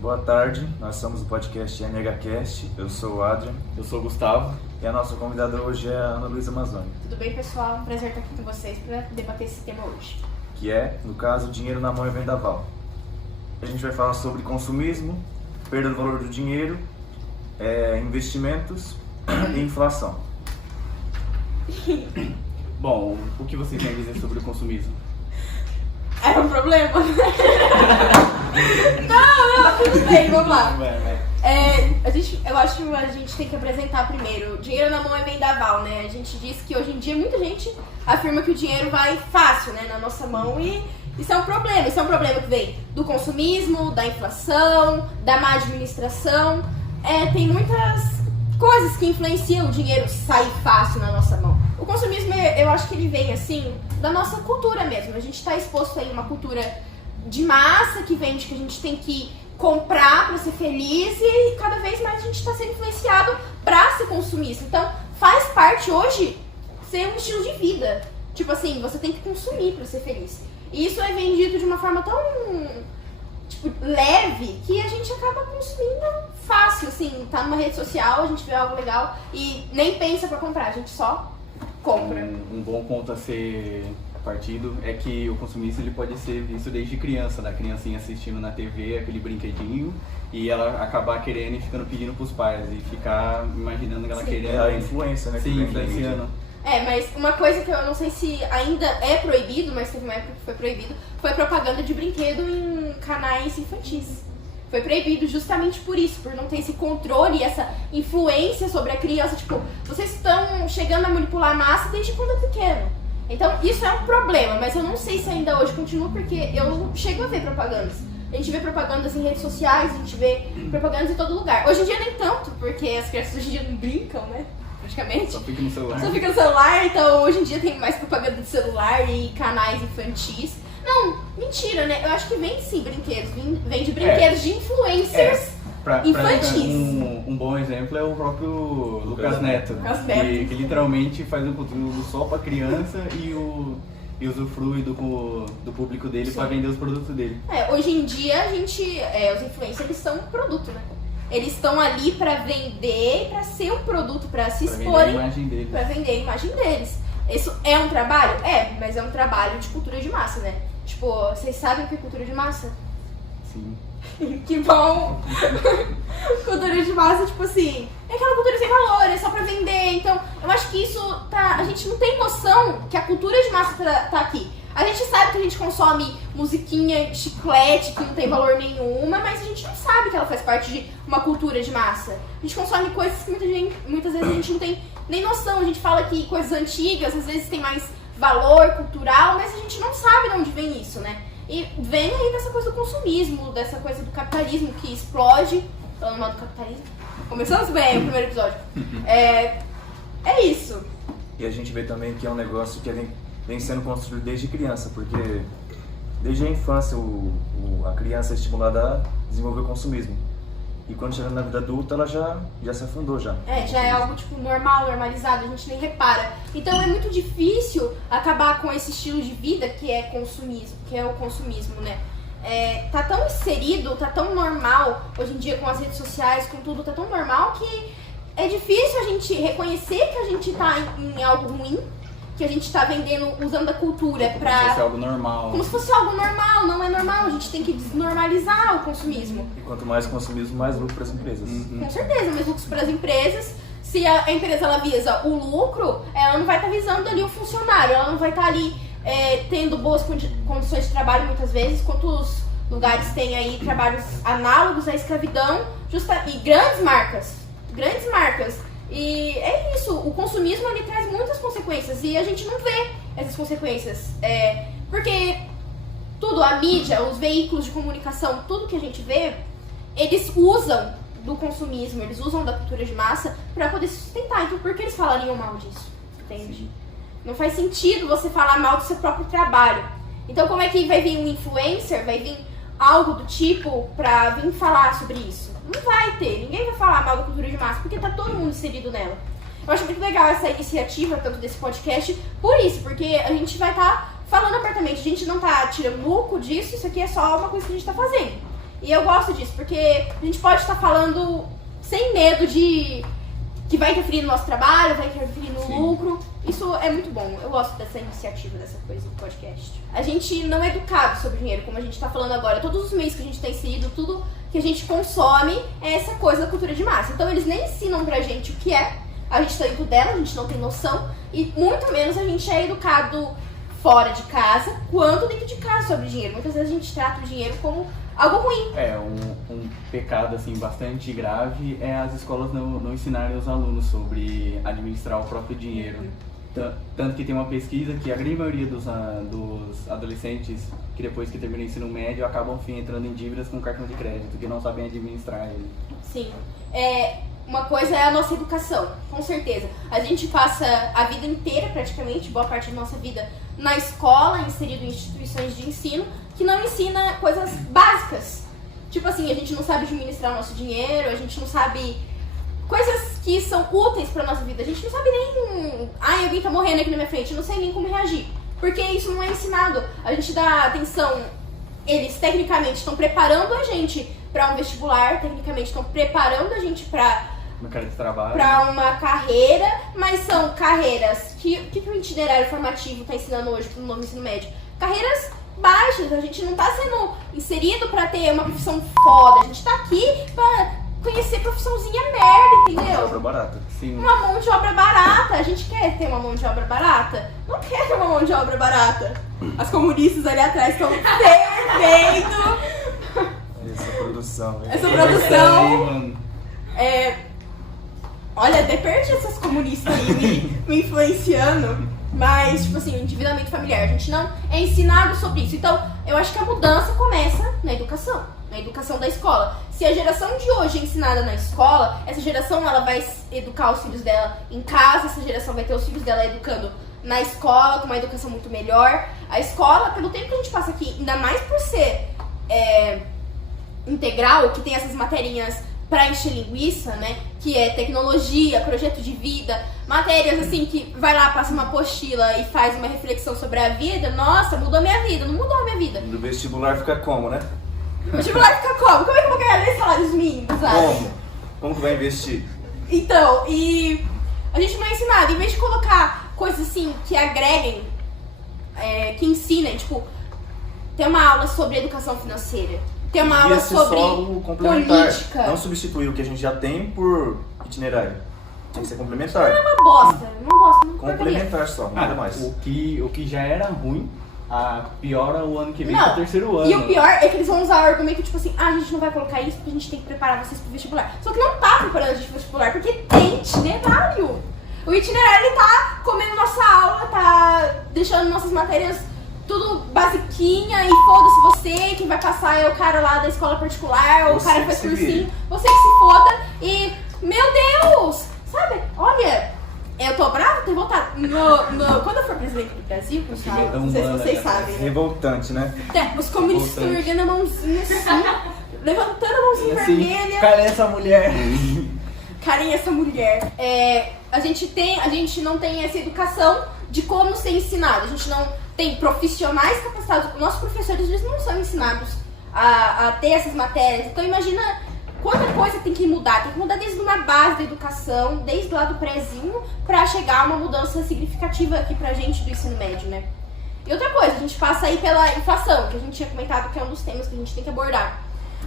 Boa tarde, nós somos o podcast NHCast, eu sou o Adrian. Eu sou o Gustavo. E a nossa convidada hoje é a Ana Luísa Mazzoni. Tudo bem, pessoal? Prazer estar aqui com vocês para debater esse tema hoje. Que é, no caso, dinheiro na mão e vendaval. A gente vai falar sobre consumismo, perda do valor do dinheiro, investimentos e inflação. Bom, o que vocês têm a dizer sobre o consumismo? É um problema? Não, tudo bem, vamos lá. Eu acho que a gente tem que apresentar primeiro. Dinheiro na mão é vendaval, né? A gente diz que hoje em dia muita gente afirma que o dinheiro vai fácil, né, na nossa mão e isso é um problema. Isso é um problema que vem do consumismo, da inflação, da má administração. Tem muitas coisas que influenciam o dinheiro sair fácil na nossa mão. O consumismo, eu acho que ele vem, assim, da nossa cultura mesmo. A gente está exposto aí a uma cultura de massa que vende que a gente tem que comprar para ser feliz e cada vez mais a gente está sendo influenciado para ser consumista. Então, faz parte hoje ser um estilo de vida. Tipo assim, você tem que consumir para ser feliz. E isso é vendido de uma forma tão, leve que a gente acaba consumindo fácil, assim, tá numa rede social, a gente vê algo legal e nem pensa para comprar, a gente só compra. Um bom ponto a ser partido é que o consumista ele pode ser visto desde criança, da criancinha assistindo na TV aquele brinquedinho e ela acabar querendo e ficando pedindo pros pais e ficar imaginando que ela querendo. É a influência, né? Sim, influenciando. Mas uma coisa que eu não sei se ainda é proibido, mas teve uma época que foi proibido, foi propaganda de brinquedo em canais infantis. Foi proibido justamente por isso, por não ter esse controle, essa influência sobre a criança. Tipo, vocês estão chegando a manipular a massa desde quando é pequeno. Então, isso é um problema, mas eu não sei se ainda hoje continua, porque eu chego a ver propagandas. A gente vê propagandas em redes sociais, a gente vê propagandas em todo lugar. Hoje em dia nem tanto, porque as crianças hoje em dia não brincam, né? Praticamente. Só fica no celular. Só fica no celular, então hoje em dia tem mais propaganda de celular e canais infantis. Não, mentira, né? Eu acho que vem sim brinquedos, vem de brinquedos de influencers infantis. Um bom exemplo é o próprio Lucas Neto. Que literalmente faz um conteúdo só pra criança e usufrui do público dele para vender os produtos dele. Hoje em dia os influencers eles são um produto, né? Eles estão ali pra vender, pra ser um produto, pra se exporem, pra vender a imagem deles. Isso é um trabalho? Mas é um trabalho de cultura de massa, né? Tipo, vocês sabem o que é cultura de massa? Sim. Que bom! Cultura de massa, tipo assim, é aquela cultura sem valor, é só pra vender. Então, eu acho que isso a gente não tem noção que a cultura de massa tá aqui. A gente sabe que a gente consome musiquinha, chiclete, que não tem valor nenhuma, mas a gente não sabe que ela faz parte de uma cultura de massa. A gente consome coisas que muitas vezes a gente não tem nem noção. A gente fala que coisas antigas, às vezes tem mais valor cultural, mas a gente não sabe de onde vem isso, né? E vem aí dessa coisa do consumismo, dessa coisa do capitalismo que explode. Falando mal do capitalismo. Começamos bem o primeiro episódio. É isso. E a gente vê também que é um negócio que vem sendo construído desde criança, porque desde a infância a criança é estimulada a desenvolver o consumismo. E quando chega na vida adulta, ela já se afundou já. Já é algo normal, normalizado, a gente nem repara. Então é muito difícil acabar com esse estilo de vida que é o consumismo, né? Tá tão inserido, tá tão normal, hoje em dia com as redes sociais, com tudo, tá tão normal que é difícil a gente reconhecer que a gente tá em algo ruim, que a gente tá vendendo, usando a cultura pra... Como se fosse algo normal. Como se fosse algo normal, não é normal, a gente tem que desnormalizar o consumismo. E quanto mais consumismo, mais lucro para as empresas. Com certeza, mais lucros para as empresas. Se a empresa ela visa o lucro, ela não vai estar visando ali o funcionário, ela não vai estar ali tendo boas condições de trabalho muitas vezes. Quantos lugares tem aí trabalhos análogos à escravidão e grandes marcas. E é isso, o consumismo ele traz muitas consequências e a gente não vê essas consequências. Porque tudo, a mídia, os veículos de comunicação, tudo que a gente vê, eles usam do consumismo, eles usam da cultura de massa pra poder se sustentar. Então por que eles falariam mal disso? Entende? Sim. Não faz sentido você falar mal do seu próprio trabalho. Então como é que vai vir um influencer, vai vir algo do tipo pra vir falar sobre isso? Não vai ter, ninguém vai falar mal da cultura de massa, porque tá todo mundo inserido nela. Eu acho muito legal essa iniciativa, tanto desse podcast, por isso, porque a gente vai estar falando abertamente, a gente não tá tirando lucro disso, isso aqui é só uma coisa que a gente tá fazendo. E eu gosto disso, porque a gente pode estar falando sem medo de que vai interferir no nosso trabalho, vai interferir no lucro. Isso é muito bom. Eu gosto dessa iniciativa, dessa coisa do podcast. A gente não é educado sobre dinheiro, como a gente está falando agora. Todos os meios que a gente tem inserido, tudo que a gente consome é essa coisa da cultura de massa. Então eles nem ensinam pra gente o que é. A gente tá dentro dela, a gente não tem noção. E muito menos a gente é educado fora de casa, quanto dentro de casa sobre dinheiro. Muitas vezes a gente trata o dinheiro como algo ruim. Um pecado assim bastante grave é as escolas não ensinarem os alunos sobre administrar o próprio dinheiro. Tanto que tem uma pesquisa que a grande maioria dos adolescentes que depois que terminam o ensino médio acabam entrando em dívidas com cartão de crédito, que não sabem administrar ele. Sim. Uma coisa é a nossa educação, com certeza. A gente passa a vida inteira, praticamente, boa parte da nossa vida, na escola, inserido em instituições de ensino, que não ensina coisas básicas. Tipo assim, a gente não sabe administrar o nosso dinheiro, a gente não sabe coisas que são úteis pra nossa vida. A gente não sabe nem... Ai, alguém tá morrendo aqui na minha frente, eu não sei nem como reagir. Porque isso não é ensinado. A gente dá atenção... Eles, tecnicamente, estão preparando a gente pra um vestibular, tecnicamente, estão preparando a gente pra mercado de trabalho, pra uma carreira, mas são carreiras que o itinerário formativo tá ensinando hoje no novo ensino médio? Carreiras baixas, a gente não tá sendo inserido pra ter uma profissão foda, a gente tá aqui pra conhecer profissãozinha merda, entendeu? Mão de obra barata. Sim. Uma mão de obra barata, a gente quer ter uma mão de obra barata? Não quer ter uma mão de obra barata. As comunistas ali atrás estão perfeito. Essa produção. Essa produção. Olha, até perdi essas comunistas aí me influenciando. Mas, tipo assim, o endividamento familiar, a gente não é ensinado sobre isso. Então, eu acho que a mudança começa na educação da escola. Se a geração de hoje é ensinada na escola, essa geração ela vai educar os filhos dela em casa, essa geração vai ter os filhos dela educando na escola, com uma educação muito melhor. A escola, pelo tempo que a gente passa aqui, ainda mais por ser integral, que tem essas materinhas pra encher linguiça, né? Que é tecnologia, projeto de vida, matérias assim que vai lá, passa uma apostila e faz uma reflexão sobre a vida. Nossa, mudou a minha vida, não mudou a minha vida. No vestibular fica como, né? O vestibular fica como? Como é que eu vou ganhar 10 salários mínimos, sabe? Como? Como que vai investir? Então, e a gente não é ensinado. Em vez de colocar coisas assim que agreguem, que ensinem, tipo, tem uma aula sobre educação financeira. Tem uma aula sobre só o complementar, política. não substituir o que a gente já tem por itinerário. Tem que ser complementar. É uma bosta, não gosto, não Complementar só, nada mais. O que já era ruim, piora o ano que vem Não. pro terceiro ano. E o pior é que eles vão usar o argumento tipo assim, a gente não vai colocar isso porque a gente tem que preparar vocês pro vestibular. Só que não tá preparando a gente pro vestibular, porque tem itinerário. O itinerário ele tá comendo nossa aula, tá deixando nossas matérias tudo basiquinha e foda-se você, quem vai passar é o cara lá da escola particular, ou o cara que faz cursinho, você que se foda. E, meu Deus, sabe, olha, eu tô brava, ter voltado. Quando eu for presidente do Brasil, pessoal, não sei se vocês sabem, né? Revoltante, né? Os comunistas estão erguendo a mãozinha assim, levantando a mãozinha vermelha. Cara, essa mulher. Carinha, essa mulher. A gente não tem essa educação de como ser ensinado. A gente não tem profissionais capacitados. Nossos professores, eles não são ensinados a ter essas matérias. Então imagina quanta coisa tem que mudar. Tem que mudar desde uma base da educação, desde lá do prézinho, pra chegar a uma mudança significativa aqui pra gente do ensino médio, né? E outra coisa, a gente passa aí pela inflação, que a gente tinha comentado que é um dos temas que a gente tem que abordar.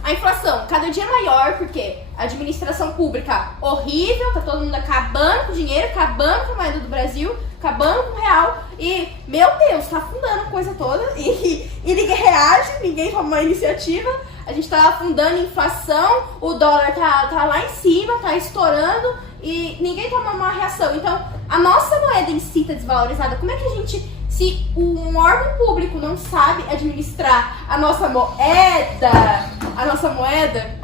A inflação, cada dia maior, porque a administração pública horrível, tá todo mundo acabando com o dinheiro, acabando com a moeda do Brasil, acabando com o real, e, meu Deus, tá afundando a coisa toda, e ninguém reage, ninguém toma uma iniciativa, a gente tá afundando a inflação, o dólar tá lá em cima, tá estourando, e ninguém toma uma reação. Então, a nossa moeda em si tá desvalorizada. Como é que a gente, se um órgão público não sabe administrar a nossa moeda,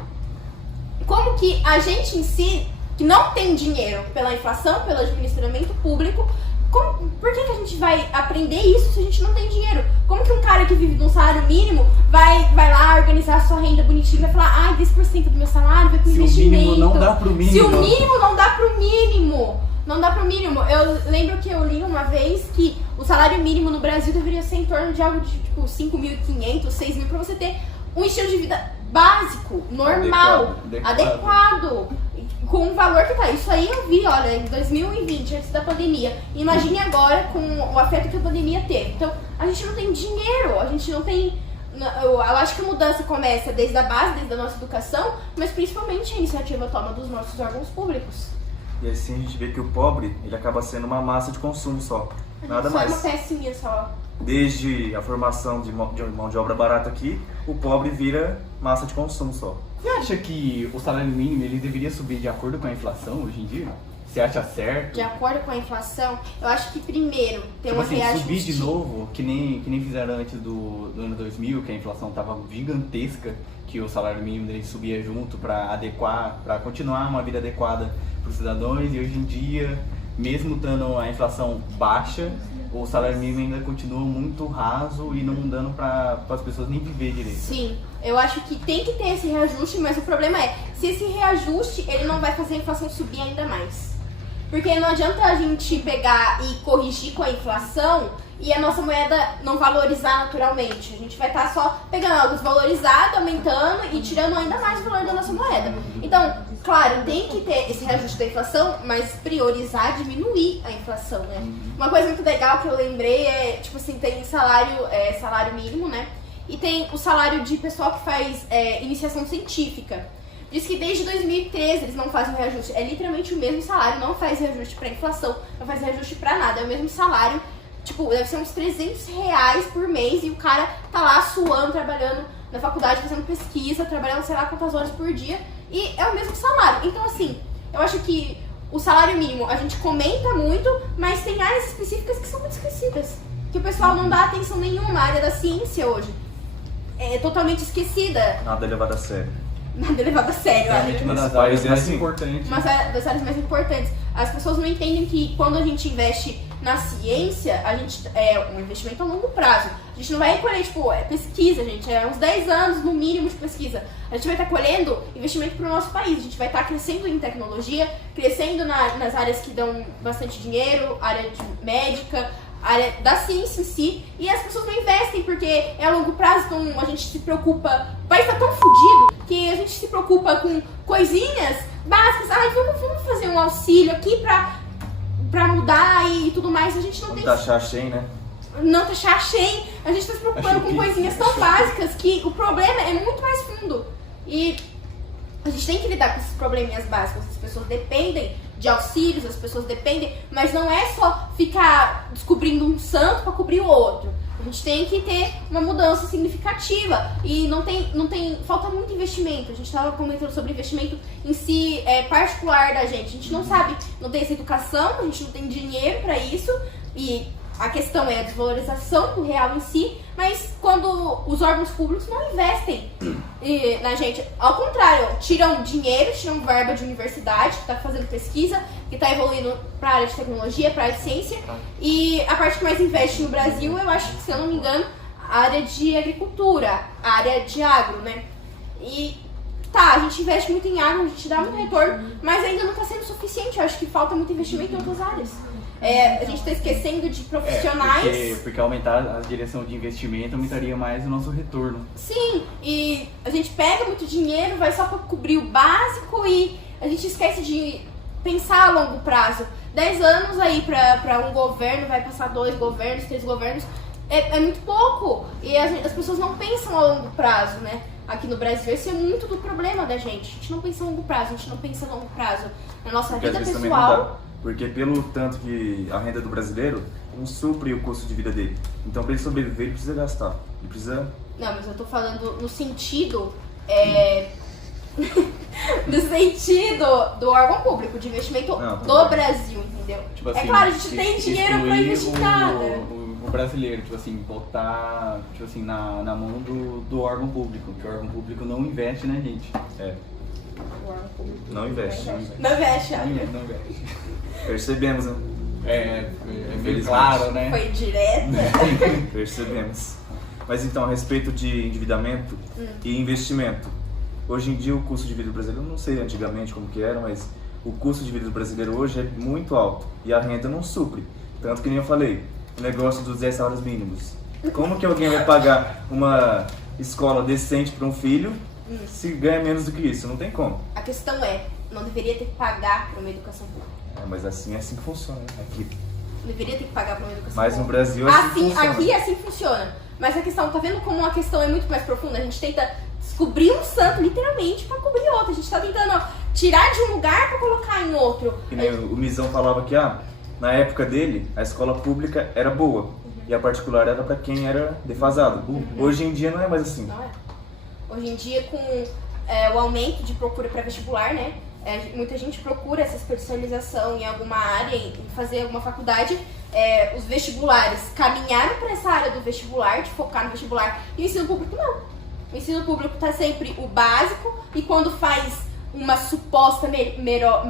como que a gente em si, que não tem dinheiro pela inflação, pelo administramento público, por que a gente vai aprender isso se a gente não tem dinheiro? Como que um cara que vive de um salário mínimo vai lá organizar a sua renda bonitinho e vai falar, 10% do meu salário vai pro investimento. Se o mínimo não dá pro mínimo. Se o mínimo não dá pro mínimo. Não dá pro mínimo. Eu lembro que eu li uma vez que o salário mínimo no Brasil deveria ser em torno de algo de tipo 5.500, 6.000 pra você ter um estilo de vida básico, normal, adequado, com o valor que tá. Isso aí eu vi, olha, em 2020, antes da pandemia. Imagine agora com o afeto que a pandemia teve. Então, a gente não tem dinheiro, a gente não tem... Eu acho que a mudança começa desde a base, desde a nossa educação, mas principalmente a iniciativa toma dos nossos órgãos públicos. E assim a gente vê que o pobre, ele acaba sendo uma massa de consumo só, nada Só mais. uma pecinha só. Desde a formação de mão de obra barata aqui, o pobre vira massa de consumo só. Você acha que o salário mínimo ele deveria subir de acordo com a inflação hoje em dia? Você acha certo? De acordo com a inflação, eu acho que primeiro tem Tipo uma assim, reajuste. subir de novo, que nem fizeram antes do ano 2000, que a inflação estava gigantesca, que o salário mínimo ele subia junto para adequar, para continuar uma vida adequada para os cidadãos, e hoje em dia, mesmo estando a inflação baixa, o salário mínimo ainda continua muito raso e não dando para as pessoas nem viver direito. Sim, eu acho que tem que ter esse reajuste, mas o problema é, se esse reajuste ele não vai fazer a inflação subir ainda mais. Porque não adianta a gente pegar e corrigir com a inflação e a nossa moeda não valorizar naturalmente. A gente vai estar só pegando algo desvalorizado, aumentando e tirando ainda mais o valor da nossa moeda. Então, claro, tem que ter esse reajuste da inflação, mas priorizar diminuir a inflação, né? Uma coisa muito legal que eu lembrei é, tipo assim, tem salário mínimo, né? E tem o salário de pessoal que faz iniciação científica. Diz que desde 2013 eles não fazem reajuste. É literalmente o mesmo salário, não faz reajuste pra inflação, não faz reajuste pra nada. É o mesmo salário, tipo, deve ser uns R$300 por mês e o cara tá lá suando, trabalhando na faculdade, fazendo pesquisa, trabalhando sei lá quantas horas por dia e é o mesmo salário. Então, assim, eu acho que o salário mínimo a gente comenta muito, mas tem áreas específicas que são muito esquecidas. Que o pessoal não dá atenção nenhuma. A área da ciência hoje é totalmente esquecida. Nada levado a sério. Nada levado a sério. Realmente uma das Esse áreas país é mais assim. importantes. Uma das áreas mais importantes. As pessoas não entendem que quando a gente investe na ciência, a gente é um investimento a longo prazo. A gente não vai recolher, tipo, pesquisa, gente. É uns 10 anos no mínimo de pesquisa. A gente vai estar colhendo investimento para o nosso país. A gente vai estar crescendo em tecnologia, crescendo nas áreas que dão bastante dinheiro, área de médica, área da ciência em si, e as pessoas não investem porque é a longo prazo, então a gente se preocupa, o país tá tão fodido que a gente se preocupa com coisinhas básicas, vamos fazer um auxílio aqui pra mudar e tudo mais, a gente não Vamos tem... taxar a Shein, né? Não taxar a Shein, a gente tá se preocupando com coisinhas tão básicas que o problema é muito mais fundo, e a gente tem que lidar com esses probleminhas básicos, as pessoas dependem de auxílios, as pessoas dependem, mas não é só ficar descobrindo um santo para cobrir o outro. A gente tem que ter uma mudança significativa e falta muito investimento. A gente estava comentando sobre investimento em si particular da gente. A gente não sabe, não tem essa educação, a gente não tem dinheiro para isso e a questão é a desvalorização do real em si, mas quando os órgãos públicos não investem na gente, ao contrário, tiram dinheiro, tiram verba de universidade, que está fazendo pesquisa, que está evoluindo para a área de tecnologia, para a área de ciência, e a parte que mais investe no Brasil, eu acho que, se eu não me engano, a área de agricultura, a área de agro, né? E tá, a gente investe muito em agro, a gente dá muito retorno, mas ainda não está sendo suficiente, eu acho que falta muito investimento em outras áreas. A gente está esquecendo de profissionais. Porque aumentar a direção de investimento aumentaria mais o nosso retorno. Sim, e a gente pega muito dinheiro, vai só para cobrir o básico e a gente esquece de pensar a longo prazo. 10 anos aí para um governo, vai passar 2 governos, 3 governos, é muito pouco. E as pessoas não pensam a longo prazo, né? Aqui no Brasil, esse é muito do problema da gente. A gente não pensa a longo prazo, a gente não pensa a longo prazo na nossa Porque vida às vezes também não dá. pessoal. Porque pelo tanto que a renda do brasileiro não supre o custo de vida dele. Então, para ele sobreviver, ele precisa gastar. Ele precisa... Não, mas eu tô falando no sentido... no sentido do órgão público, de investimento do Brasil, entendeu? Tipo assim, claro, a gente tem dinheiro pra investir em nada. O brasileiro, tipo assim, botar tipo assim, na mão do órgão público, que o órgão público não investe na gente. O órgão público Não investe. Não investe, olha. Não investe. Percebemos, né? É bem Felizmente. claro, né? Foi direta. Percebemos. Mas então, a respeito de endividamento e investimento. Hoje em dia o custo de vida do brasileiro, eu não sei antigamente como que era, mas o custo de vida do brasileiro hoje é muito alto e a renda não supre. Tanto que nem eu falei, o negócio dos 10 salários mínimos. Como que alguém vai pagar uma escola decente para um filho se ganha menos do que isso? Não tem como. A questão é, não deveria ter que pagar por uma educação pública. Mas assim é assim que funciona, né? Aqui. Não deveria ter que pagar por uma educação Mas no pública. Brasil é assim que funciona. Aqui assim funciona. Mas a questão, tá vendo como a questão é muito mais profunda? A gente tenta descobrir um santo, literalmente, pra cobrir outro. A gente tá tentando tirar de um lugar pra colocar em outro. Que nem o Mizão falava que, na época dele, a escola pública era boa. E a particular era pra quem era defasado. Hoje em dia não é mais assim. Não é. Hoje em dia, com o aumento de procura para vestibular, né? Muita gente procura essa especialização em alguma área, em fazer alguma faculdade. Os vestibulares caminharam para essa área do vestibular, de focar no vestibular. E o ensino público não. O ensino público tá sempre o básico, e quando faz uma suposta melhora,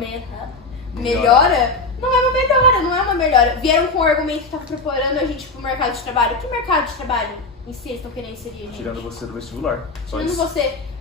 não é uma melhora. Vieram com o argumento que tá preparando a gente pro mercado de trabalho. Que mercado de trabalho em si eles estão querendo inserir a gente? Tirando você do vestibular.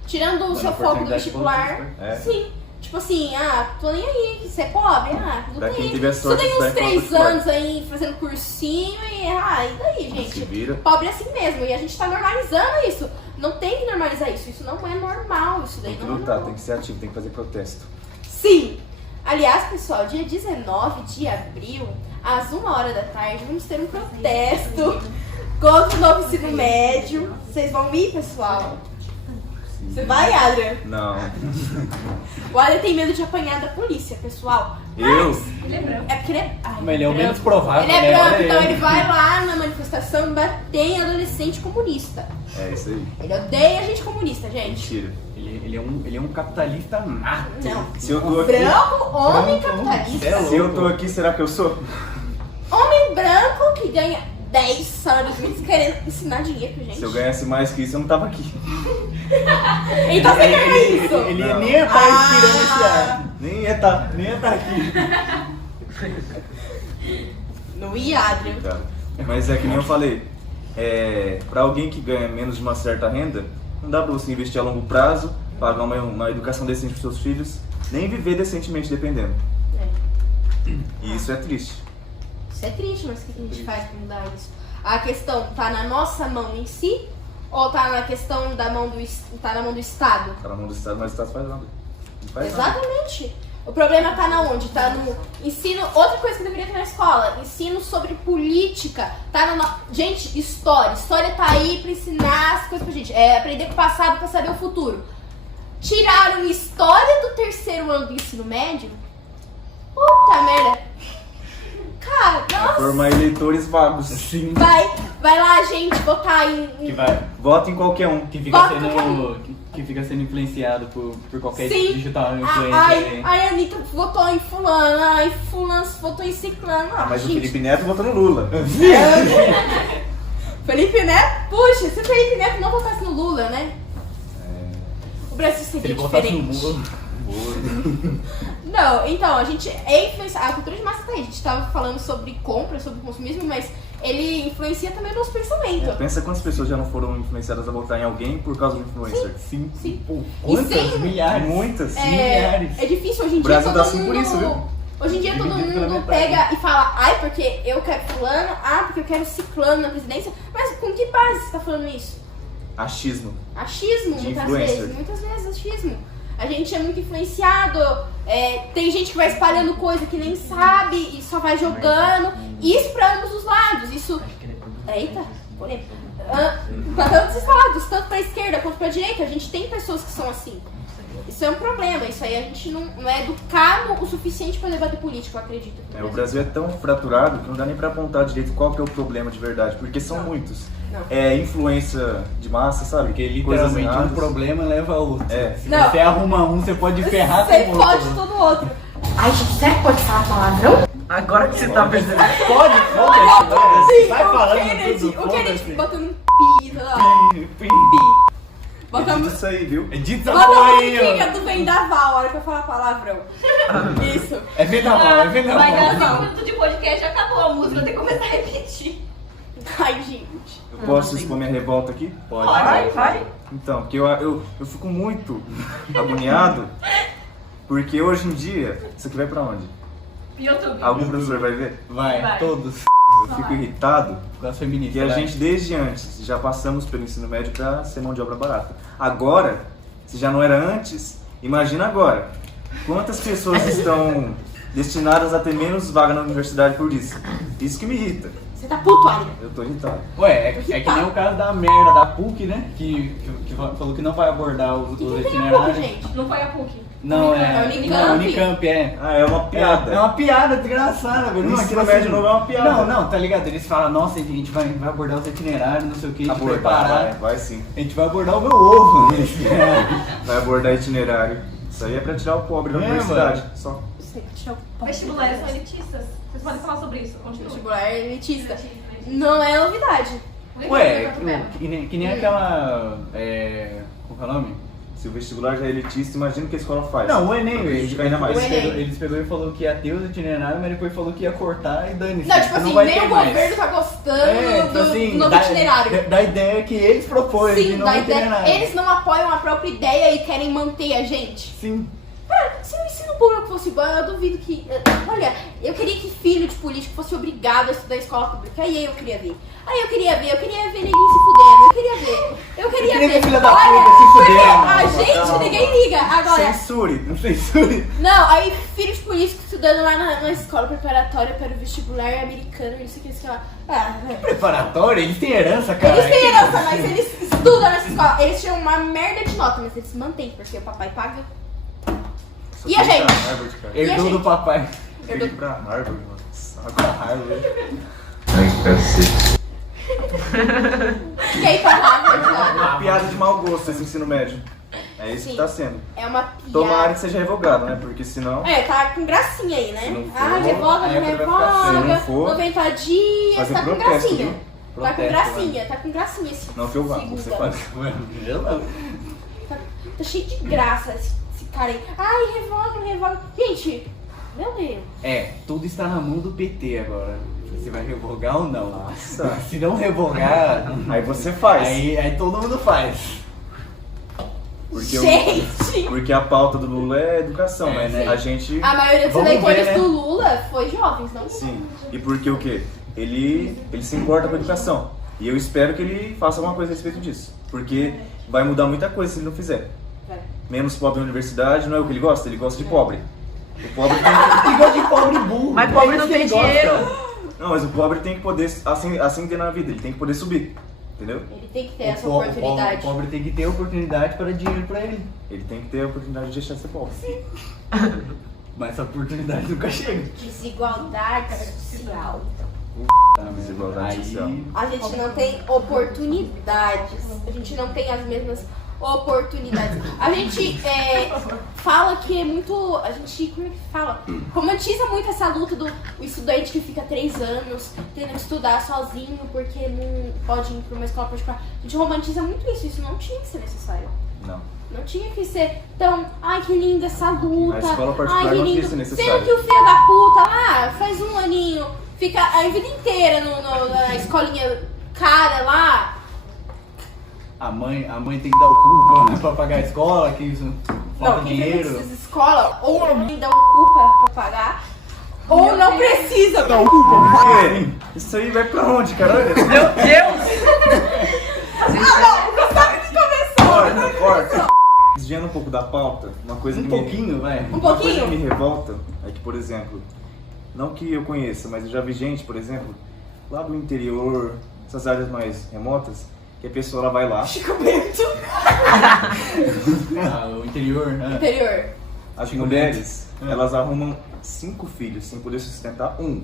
Tirando o seu foco do vestibular. Sim. Tipo assim, tô nem aí, você é pobre, não pra tem. Quem tiver sorte, você tem uns 3 anos aí fazendo cursinho e daí, gente? Se vira. Pobre é assim mesmo, e a gente tá normalizando isso. Não tem que normalizar isso, isso não é normal, isso daí Tem que não é lutar, normal. tem que ser ativo, tem que fazer protesto. Sim! Aliás, pessoal, dia 19 de abril, às 1h da tarde, vamos ter um protesto contra o novo ensino médio. Vocês vão ir, pessoal? Você vai, Adrian? Não. O Adrian tem medo de apanhar da polícia, pessoal. Eu? Ele é branco. É porque ele é... Mas ele é o menos provável, Ele é né? branco, Olha então ele. ele vai lá na manifestação e bater em adolescente comunista. É isso aí. Ele odeia a gente comunista, gente. Mentira. Ele é um capitalista nato. Não. Se eu tô aqui, Branco, homem Branco, capitalista. é se eu tô aqui, será que eu sou? Homem branco que ganha 10 salários mínimos querendo ensinar dinheiro pra gente. Se eu ganhasse mais que isso, eu não tava aqui. Então você quer isso? Ele Não. nem ia estar respirando esse ar. Nem ia tá. Nem ia estar aqui. Não ia, Adrian. Tá. Mas é que nem eu falei, pra alguém que ganha menos de uma certa renda, não dá pra você investir a longo prazo, pagar uma educação decente pros seus filhos, nem viver decentemente dependendo. E isso é triste. Isso é triste, mas o que a gente faz pra mudar isso? A questão tá na nossa mão em si, ou tá na questão tá na mão do Estado? Tá na mão do Estado, mas o Estado faz nada. Não faz nada. Exatamente. O problema tá na onde? Tá no ensino. Outra coisa que deveria ter na escola: ensino sobre política. Tá na. Gente, história. História tá aí pra ensinar as coisas pra gente. Aprender com o passado pra saber o futuro. Tiraram história do 3º ano do ensino médio? Puta merda. Cara, nossa. Formar eleitores vagos. Sim. Vai lá, gente, votar Que vai. Vota em qualquer um. Que fica Bota que fica sendo influenciado por qualquer Sim. digital Ai, influencer. a Anitta votou em fulano, ai, fulano votou em ciclano. Mas o gente. Felipe Neto votou no Lula. Felipe Neto? Puxa, se o Felipe Neto não votasse no Lula, né? O Brasil Se seria ele botasse no diferente. Lula. Não, então, a gente é influenciado. A cultura de massa tá aí. A gente tava falando sobre compra, sobre consumismo, mas ele influencia também o nosso pensamento. Pensa quantas pessoas já não foram influenciadas a votar em alguém por causa do influencer. Sim. Sim. Pô, E quantas? sem- Milhares. Muitas. milhares. É difícil hoje em O dia. Brasil Todo tá assim por mundo, isso, viu? Hoje em dia todo Dividido pela mundo metade. pega e fala, ai, porque eu quero fulano, porque eu quero ciclano na presidência. Mas com que base você tá falando isso? Achismo. Achismo, De muitas influencer. vezes. Muitas vezes, achismo. A gente é muito influenciado. Tem gente que vai espalhando coisa que nem sabe e só vai jogando. Isso pra ambos os lados. Isso. Eita, polêmica. Pra ambos os lados, tanto pra esquerda quanto pra direita. A gente tem pessoas que são assim. Isso é um problema. Isso aí a gente não é educado o suficiente pra debater política, eu acredito. O Brasil é tão fraturado que não dá nem pra apontar direito qual que é o problema de verdade, porque são muitos. Não. É influência de massa, sabe? Porque Coisas literalmente um erradas. problema leva a outro. É. Se Não. você arruma um, você pode ferrar Você com o pode outro. todo outro. Ai, gente, será que pode falar palavrão? Agora que você tá percebendo. Pode, foda-se. Vai O falando Kennedy, tudo, o Kennedy foda-se. botando um pi toda hora. Pi. Botamos. Isso aí, viu? Edita Bota a a porra aí, musiquinha ó. do Vendaval, a hora que eu falar palavrão. Isso. É vendaval, é vendaval. Vai dar Não. 5 minutos de podcast, acabou a música, eu tenho que começar a repetir. Ai, gente. Eu posso expor minha revolta aqui? Pode. Vai. Então, porque eu fico muito agoniado, porque hoje em dia, isso aqui vai pra onde? YouTube. Algum professor vai ver? Vai, todos. Eu fico irritado, Com as feministas. porque a vai. gente desde antes já passamos pelo ensino médio pra ser mão de obra barata. Agora, Se já não era antes, imagina agora. Quantas pessoas estão destinadas a ter menos vaga na universidade por isso? Isso que me irrita. Você tá puto, Adrian. Eu tô irritado. Ué, é que nem o caso da merda da PUC, né? Que falou que não vai abordar os O que tem a PUC, itinerários. gente? Não foi a PUC. Não, É é. Unicamp. Não, Unicamp, é. Ah, é uma piada. É uma piada desgraçada, velho. O Não, ensino tipo médio novo é uma piada. Não, tá ligado? Eles falam, nossa, a gente vai abordar os itinerários, não sei o que, te preparar. Vai sim. A gente vai abordar o meu ovo nesse itinerário. Vai abordar itinerário. Isso aí é pra tirar o pobre da É, universidade. mano. Só. Você tem que tirar o pau. Vestibulares são elitistas. Vocês podem falar sobre isso. Continua. Vestibular elitista. Não é novidade. Ué, que nem aquela. Como é o nome? Se o vestibular já é elitista, imagina o que a escola faz. Não, o Enem, Vai eles prejudicar ainda mais. O Enem. Eles pegou e falou que ia ter os itinerários, mas depois falou que ia cortar e dane-se. Não, tipo assim, vai nem ter o mais. governo tá gostando Tipo do assim, novo da- itinerário. Da ideia que eles propõem de Sim, novo da ideia. itinerário. Eles não apoiam a própria ideia e querem manter a gente. Sim. Cara, se o ensino público fosse bom, eu duvido que. Olha, eu queria que filho de político fosse obrigado a estudar em escola pública. Aí eu queria ver. Eu queria ver ninguém se fudendo. Eu queria ver. filha da Olha, puta se porque fudendo. a gente, ninguém liga. Agora, Censure. Não censure. não, aí filho de político estudando lá na escola preparatória para o vestibular americano, isso aqui, isso aqui lá. Velho. Preparatório, eles têm herança, cara. Eles têm herança, mas eles estudam nessa escola. Eles tiram uma merda de nota, mas eles se mantêm, porque o papai paga. E a gente? Harvard, cara. E a Herdou gente? do papai. Eu tenho que ir pra Harvard, mano. Saco. Pra Harvard. Ai, cacete. E aí pra Harvard, cara. Uma piada de mau gosto esse ensino médio. É isso Sim. que tá sendo. É uma piada. Tomara que seja revogado, né? Porque senão Tá com gracinha aí, né? Se não for, Revoga, aí não vai ficar feio. Se não revoga. for, 90 dias, fazer tá com protesto, gracinha. viu? Tá com Protesto, gracinha, tá com gracinha esse. Não que eu vá, segunda. você faz. Eu não. Tá cheio de graça esse cara aí. Ai, revoga, não revoga. Gente, meu Deus. Tudo está na mão do PT agora. Se vai revogar ou não. Nossa. Se não revogar, Aí você faz. aí todo mundo faz. Porque, Gente! porque a pauta do Lula é educação, É, né? sim. A gente. A maioria dos Vamos eleitores ver, né? do Lula foi jovens, não? Sim. E porque o quê? Ele se importa com a educação. E eu espero que ele faça alguma coisa a respeito disso. Porque vai mudar muita coisa se ele não fizer. Menos pobre na universidade, não é o que ele gosta de pobre. O pobre tem que... Ele gosta de pobre burro. Mas É pobre isso não que tem ele gosta. dinheiro. Não, mas o pobre tem que poder assim ter na vida, ele tem que poder subir. Entendeu? Ele tem que ter O essa po- oportunidade. O pobre tem que ter oportunidade para dinheiro pra ele. Ele tem que ter a oportunidade de deixar de ser pobre. Mas essa oportunidade nunca chega. Desigualdade social. Tá, mas Desigualdade aí- social. A gente não tem oportunidades. A gente não tem as mesmas oportunidades. A gente fala que é muito. A gente, como é que fala? Romantiza muito essa luta do o estudante que fica 3 anos tendo que estudar sozinho porque não pode ir para uma escola particular. A gente romantiza muito isso. Isso não tinha que ser necessário. Não. Não tinha que ser tão, ai que linda essa luta, A escola particular ai que não tinha lindo. que ser necessário. Sendo que o filho da puta lá faz um aninho, fica a vida inteira na escolinha cara lá. A mãe tem que dar o cu pra pagar a escola, que isso falta Não, quem dinheiro. precisa de escola, ou alguém dá um cu pra pagar, ou não precisa dar um cu. Porque isso aí vai pra onde, caralho? Meu Deus! Corta. Desviando um pouco da pauta, uma coisa Um que pouquinho, vai. Um Uma coisa que pouquinho? me revolta é que, por exemplo, não que eu conheça, mas eu já vi gente, por exemplo, lá do interior, essas áreas mais remotas, que a pessoa ela vai lá, Chico Bento. O interior, né? Interior. as Chico mulheres, Bento. elas arrumam 5 filhos sem poder sustentar um.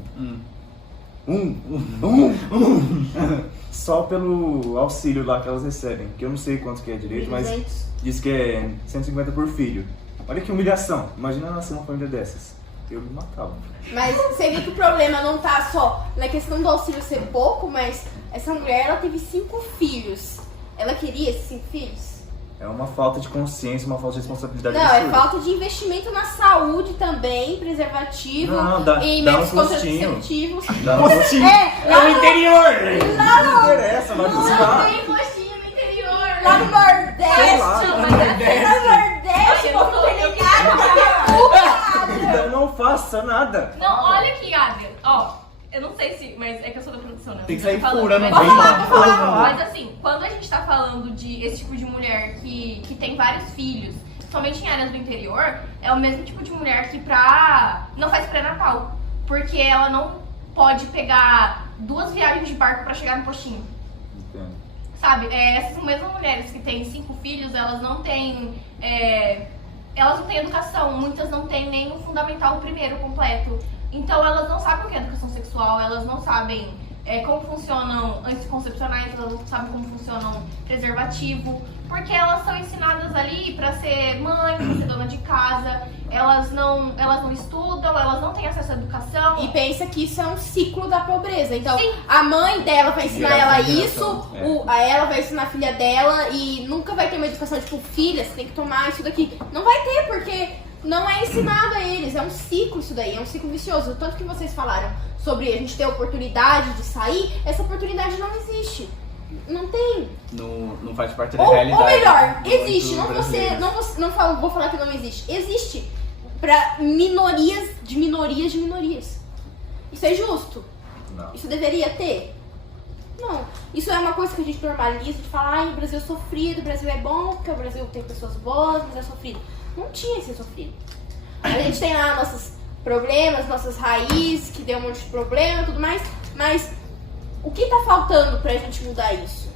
Só pelo auxílio lá que elas recebem, que eu não sei quanto que é direito, mas 1.200. diz que é 150 por filho. Olha que humilhação, imagina nascer uma família dessas. Eu me matava. Mas você vê que o problema não tá só na questão do auxílio ser pouco, mas essa mulher, ela teve 5 filhos. Ela queria esses 5 filhos? É uma falta de consciência, uma falta de responsabilidade Não, é absurda. falta de investimento na saúde também, preservativo, Não, dá- em dá um métodos postinho. contraceptivos. Dá um postinho. É, lá no, interior! Não interessa, vai Não buscar. tem postinho no interior. lá no Nordeste. Sei lá. Não, mas é Lá no Nordeste, pô, não tem nem água pra minha puta. Então não faça nada. Não, olha aqui, Adel. Ó, Eu não sei se, mas é que eu sou da produção, né? Tem que sair Falando, furando mas- bem lá. Mas assim, quando a gente tá falando de esse tipo de mulher que tem vários filhos, somente em áreas do interior, é o mesmo tipo de mulher que não faz pré-natal. Porque ela não pode pegar 2 viagens de barco pra chegar no postinho. Entendo. Sabe, essas mesmas mulheres que têm 5 filhos, elas não têm educação, muitas não têm nem o fundamental primeiro completo. Então elas não sabem o que é educação sexual, elas não sabem como funcionam anticoncepcionais, elas não sabem como funcionam preservativo, porque elas são ensinadas ali pra ser mãe, pra ser dona de casa, elas não estudam, elas não têm acesso à educação. E pensa que isso é um ciclo da pobreza. Então, Sim. a mãe dela vai ensinar Geração ela em isso, geração, ela vai ensinar a filha dela e nunca vai ter uma educação tipo, filha, você tem que tomar isso daqui. Não vai ter, porque não é ensinado a eles. É um ciclo isso daí, é um ciclo vicioso. Tanto que vocês falaram sobre a gente ter a oportunidade de sair, essa oportunidade não existe. Não tem. Não faz parte da Ou realidade. melhor, muito existe. brasileira. Vou falar que não existe. Existe pra minorias de minorias de minorias. Isso é justo? Não. Isso deveria ter? Não. Isso é uma coisa que a gente normaliza de falar, ai, o Brasil é sofrido, o Brasil é bom, porque o Brasil tem pessoas boas, mas é sofrido. Não tinha que ser sofrido. A gente tem lá nossos problemas, nossas raízes, que deu um monte de problema e tudo mais, mas o que tá faltando pra gente mudar isso?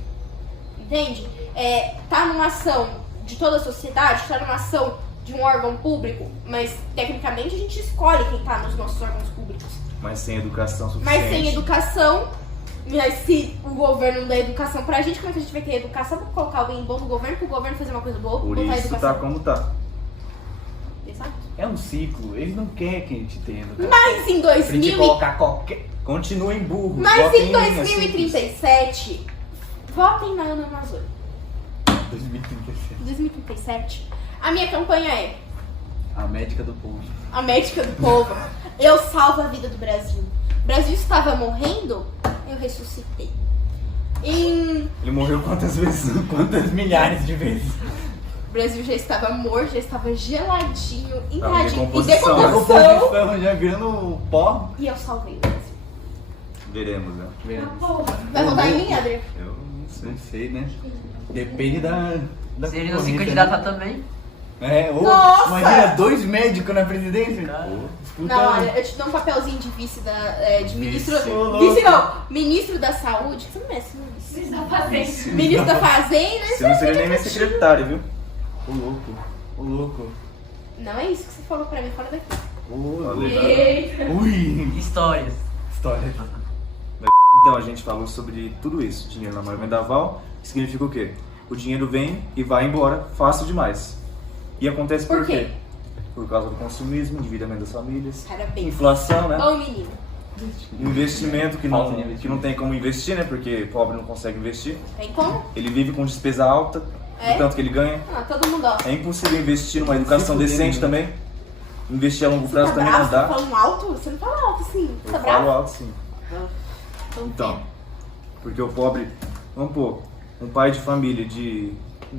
Entende? Tá numa ação de toda a sociedade, tá numa ação de um órgão público, mas tecnicamente a gente escolhe quem tá nos nossos órgãos públicos. Mas sem educação suficiente. Mas sem educação, mas se o governo não dá educação pra gente, como é que a gente vai ter educação pra colocar alguém bom no governo, pro governo fazer uma coisa boa, Por botar isso educação? tá como tá. Exato. É um ciclo. Eles não querem que a gente tenha educação. Mas em Pra gente 2000 colocar qualquer... Continuem burros. Mas votem em mim, é 2037, votem na Ana Amazônia. 2037. 2037, a minha campanha é A médica do povo. a médica do povo. Eu salvo a vida do Brasil. O Brasil estava morrendo, eu ressuscitei. Ele morreu quantas vezes? Quantas milhares de vezes? O Brasil já estava morto, já estava geladinho, Em enterradinho, em decomposição. A decomposição. composição já virando pó. E eu salvei o Brasil. Veremos, né? Vai votar em mim, Adri? Eu não sei. Não sei, né? Depende da Se ele não se concorrência, candidatar né? também. Nossa! Imagina 2 médicos na presidência. Disputando. Não, olha, eu te dou um papelzinho de vice de ministro. Vice. Vice não, ministro da saúde. Você não é assim, vice. Vocês estão fazendo. Ministro da fazenda. Você não seria nem minha secretária, viu? Ô louco, ô louco. Não é isso que você falou pra mim, fora daqui. Ui, Histórias. história. Então a gente falou sobre tudo isso. Dinheiro na mão e vendaval, que significa o quê? O dinheiro vem e vai embora fácil demais. E acontece por quê? Por causa do consumismo, endividamento das famílias, Parabéns. inflação, né? Ô, menino. Investimento que Falta de não, investimento. que não tem como investir, né? Porque pobre não consegue investir. Tem como? Ele vive com despesa alta, É? do tanto que ele ganha. Ah, todo mundo, ó. É impossível investir numa educação fuder, decente né? também. Investir a longo Você prazo tá também bravo? não Você tá dá. falando alto? Você não fala alto, sim. Você tá Eu bravo? falo alto, sim. Então. Então, porque o pobre, vamos pôr, um pai de família de,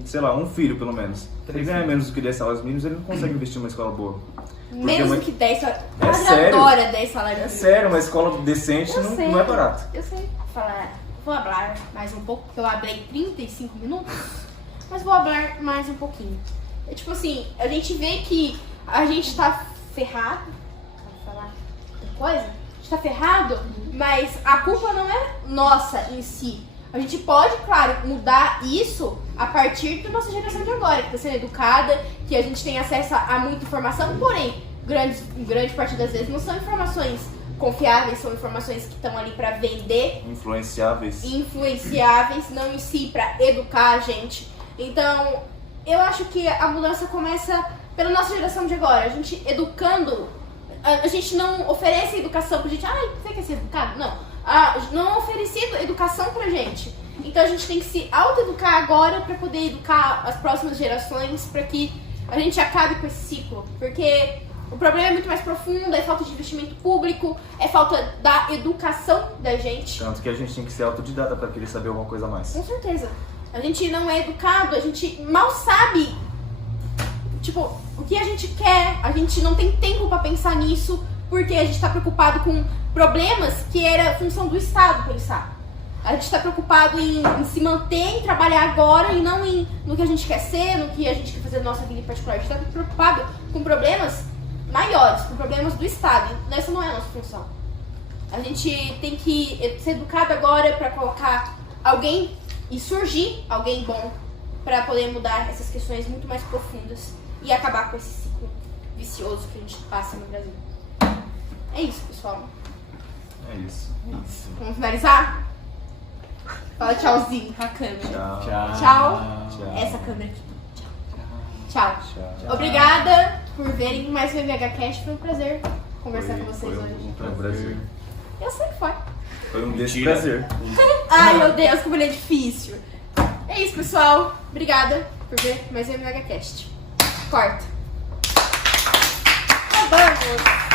sei lá, um filho pelo menos. Se ele ganha menos do que 10 salários mínimos, ele não consegue investir numa escola boa. Menos mãe- do que 10 salários. É A sério? adora 10 salários. É sério, uma escola decente Eu não, sei. não é barato. Eu sei. Vou falar mais um pouco, porque eu hablei 35 minutos. Mas vou falar mais um pouquinho. É tipo assim, a gente vê que a gente tá ferrado. Pra falar outra coisa? A gente tá ferrado, mas a culpa não é nossa em si. A gente pode, claro, mudar isso a partir da nossa geração de agora, que tá sendo educada, que a gente tem acesso a muita informação, porém, grande parte das vezes não são informações confiáveis, são informações que estão ali pra vender, Influenciáveis. influenciáveis, não em si pra educar a gente. Então, eu acho que a mudança começa pela nossa geração de agora. A gente educando, a gente não oferece educação pra gente. Ai, você quer ser educado? Não. Não é oferecido educação pra gente. Então a gente tem que se autoeducar agora pra poder educar as próximas gerações, pra que a gente acabe com esse ciclo. Porque o problema é muito mais profundo, é falta de investimento público, é falta da educação da gente. Tanto que a gente tem que ser autodidata pra querer saber alguma coisa a mais. Com certeza. A gente não é educado, a gente mal sabe, tipo, o que a gente quer, a gente não tem tempo pra pensar nisso, porque a gente tá preocupado com problemas que era função do Estado pensar. A gente está preocupado em se manter, em trabalhar agora e não no que a gente quer ser, no que a gente quer fazer na nossa vida em particular. A gente está preocupado com problemas maiores, com problemas do Estado. Essa não é a nossa função. A gente tem que ser educado agora para colocar alguém e surgir alguém bom para poder mudar essas questões muito mais profundas e acabar com esse ciclo vicioso que a gente passa no Brasil. É isso, pessoal. É isso. Vamos finalizar? Fala tchauzinho pra câmera. Tchau. Tchau. Tchau. Essa câmera aqui. Tchau. Tchau. Obrigada por verem mais um MHCast. Foi um prazer conversar com vocês hoje. Foi um prazer. Eu sei que foi. Foi um Mentira. desprazer. Ai, meu Deus, como ele é difícil. É isso, pessoal. Obrigada por ver mais um MHCast. Corta. Acabamos.